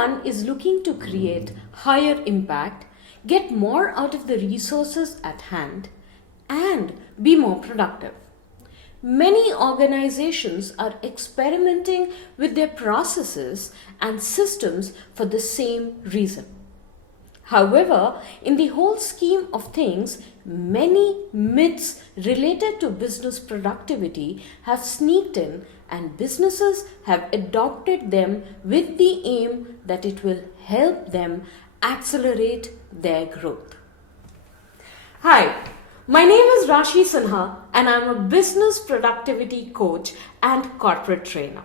everyone is looking to create higher impact, get more out of the resources at hand, and be more productive. Many organizations are experimenting with their processes and systems for the same reason. However, in the whole scheme of things, many myths related to business productivity have sneaked in, and businesses have adopted them with the aim that it will help them accelerate their growth. Hi, my name is Rashie Sinha, and I'm a business productivity coach and corporate trainer.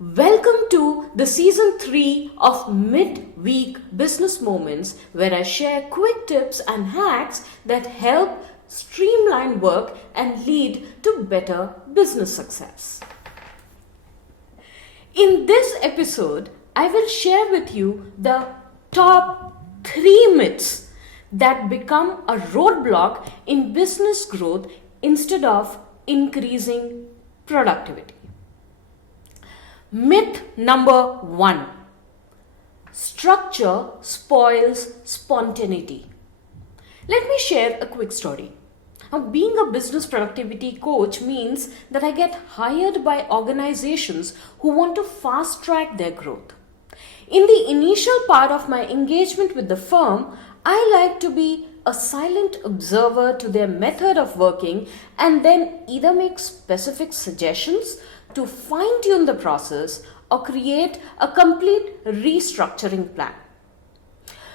Welcome to the season 3 of Mid-Week Business Moments, where I share quick tips and hacks that help streamline work and lead to better business success. In this episode, I will share with you the top 3 myths that become a roadblock in business growth instead of increasing productivity. Myth number 1. Structure spoils spontaneity. Let me share a quick story. Now, being a business productivity coach means that I get hired by organizations who want to fast track their growth. In the initial part of my engagement with the firm, I like to be a silent observer to their method of working and then either make specific suggestions to fine-tune the process or create a complete restructuring plan.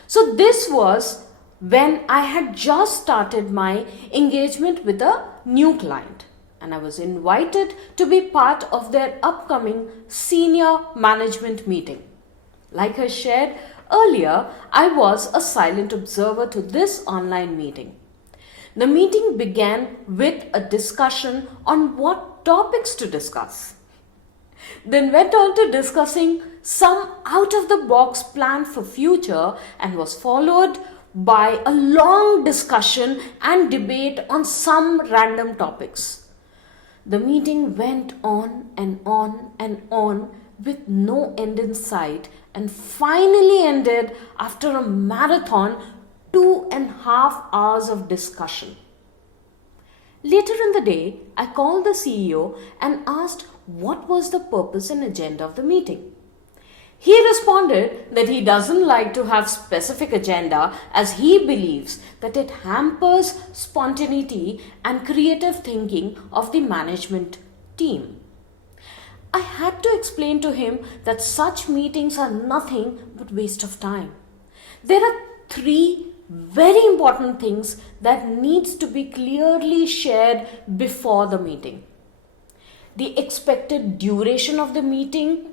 So this was when I had just started my engagement with a new client, and I was invited to be part of their upcoming senior management meeting. Like I shared earlier, I was a silent observer to this online meeting. The meeting began with a discussion on what topics to discuss. Then went on to discussing some out-of-the-box plan for future, and was followed by a long discussion and debate on some random topics. The meeting went on and on and on with no end in sight, and finally ended after a marathon 2.5 hours of discussion. Later in the day, I called the CEO and asked what was the purpose and agenda of the meeting. He responded that he doesn't like to have specific agenda, as he believes that it hampers spontaneity and creative thinking of the management team. I had to explain to him that such meetings are nothing but waste of time. There are 3 very important things that needs to be clearly shared before the meeting. The expected duration of the meeting,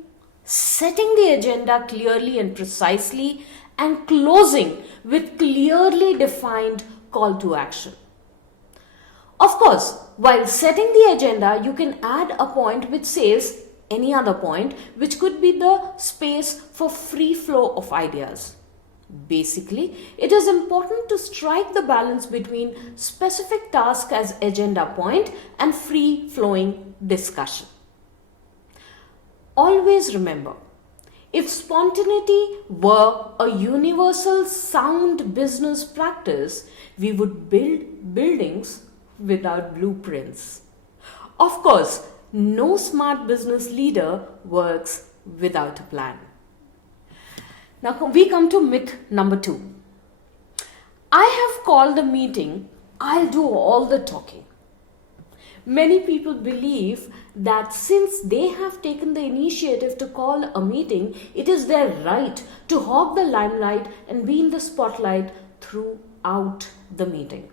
setting the agenda clearly and precisely, and closing with clearly defined call to action. Of course, while setting the agenda, you can add a point which says any other point, which could be the space for free flow of ideas. Basically, it is important to strike the balance between specific task as agenda point and free flowing discussion. Always remember, if spontaneity were a universal sound business practice, we would build buildings without blueprints. Of course, no smart business leader works without a plan. Now we come to myth number 2. I have called the meeting, I'll do all the talking. Many people believe that since they have taken the initiative to call a meeting, it is their right to hog the limelight and be in the spotlight throughout the meeting.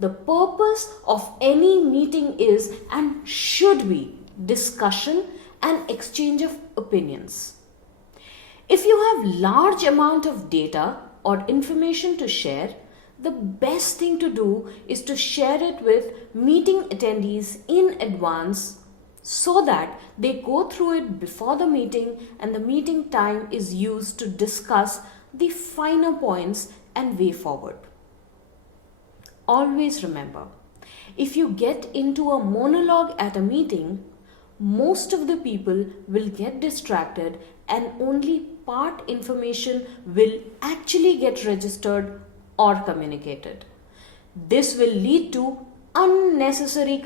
The purpose of any meeting is and should be discussion and exchange of opinions. If you have large amount of data or information to share, the best thing to do is to share it with meeting attendees in advance so that they go through it before the meeting, and the meeting time is used to discuss the finer points and way forward. Always remember, if you get into a monologue at a meeting, most of the people will get distracted and only part information will actually get registered or communicated. This will lead to unnecessary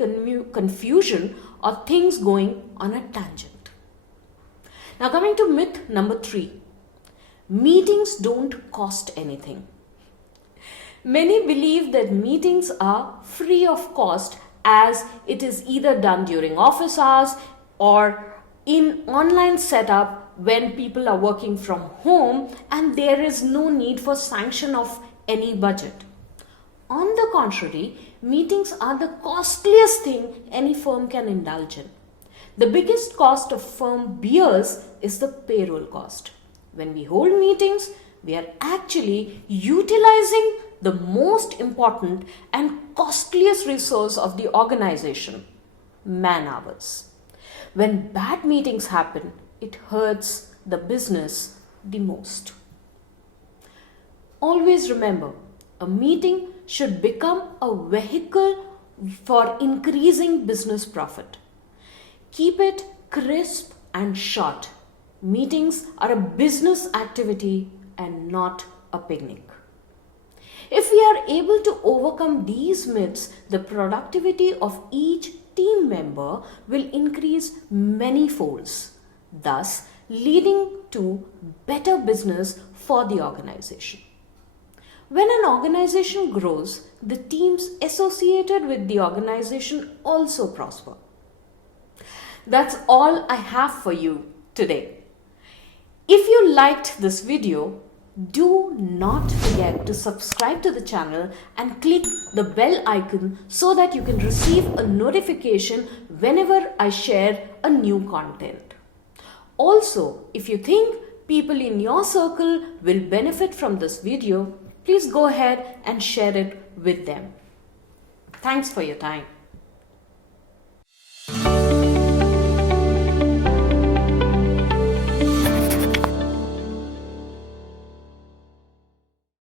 confusion or things going on a tangent. Now, coming to myth number 3, meetings don't cost anything. Many believe that meetings are free of cost, as it is either done during office hours or in online setup when people are working from home and there is no need for sanction of any budget. On the contrary, meetings are the costliest thing any firm can indulge in. The biggest cost a firm bears is the payroll cost. When we hold meetings, we are actually utilizing the most important and costliest resource of the organization, man hours. When bad meetings happen, it hurts the business the most. Always remember, a meeting should become a vehicle for increasing business profit. Keep it crisp and short. Meetings are a business activity and not a picnic. If we are able to overcome these myths, the productivity of each team member will increase many folds, thus leading to better business for the organization. When an organization grows, the teams associated with the organization also prosper. That's all I have for you today. If you liked this video, do not forget to subscribe to the channel and click the bell icon so that you can receive a notification whenever I share a new content. Also, if you think people in your circle will benefit from this video, please go ahead and share it with them. Thanks for your time.